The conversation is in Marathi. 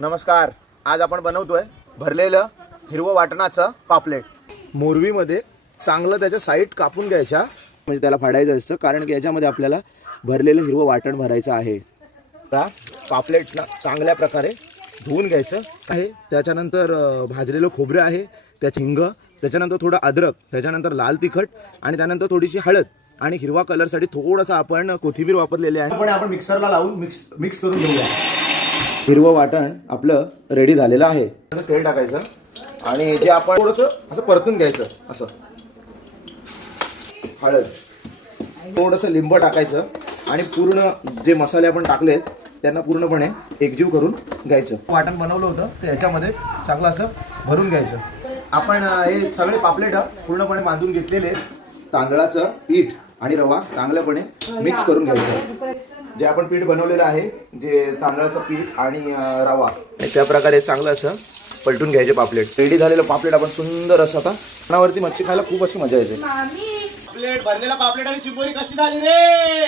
नमस्कार आज आपण बनवतोय भरलेलं हिरवं वाटणाचं पापलेट. मोरवीमध्ये चांगलं त्याच्या साईड कापून घ्यायच्या. म्हणजे त्याला फाडायचं असतं कारण की याच्यामध्ये आपल्याला भरलेलं हिरवं वाटण भरायचं आहे. त्या पापलेटला चांगल्या प्रकारे धुवून घ्यायचं आहे. त्याच्यानंतर भाजलेलं खोबरं आहे त्याची हिंग त्याच्यानंतर थोडं अद्रक त्याच्यानंतर लाल तिखट आणि त्यानंतर थोडीशी हळद आणि हिरवा कलरसाठी थोडंसं आपण कोथिंबीर वापरलेली आहे. पण आपण मिक्सरला लावून मिक्स मिक्स करून घेऊया. हिरवं वाटण आपलं रेडी झालेलं आहे. तेल टाकायचं आणि जे आपण थोडंसं असं परतून घ्यायचं असं. हळद. थोडंसं लिंब टाकायचं आणि पूर्ण जे मसाले आपण टाकलेत त्यांना पूर्णपणे एकजीव करून घ्यायचं. वाटण बनवलं होतं तर याच्यामध्ये चांगलं असं भरून घ्यायचं. आपण हे सगळे पापलेट पूर्णपणे बांधून घेतलेले तांदळाचं पीठ आणि रवा चांगल्यापणे मिक्स करून घ्यायचं. जे आपण पीठ बनवलेलं आहे जे तांदळाचं पीठ आणि रवा त्या प्रकारे चांगलं असं पलटून घ्यायचे पापलेट. रेडी झालेलं पापलेट आपण सुंदर असं आता पानावरती मच्छी खायला खूप अशी मजा येते. पापलेट भरलेला पापलेट आणि चिंबोरी कशी झाली रे?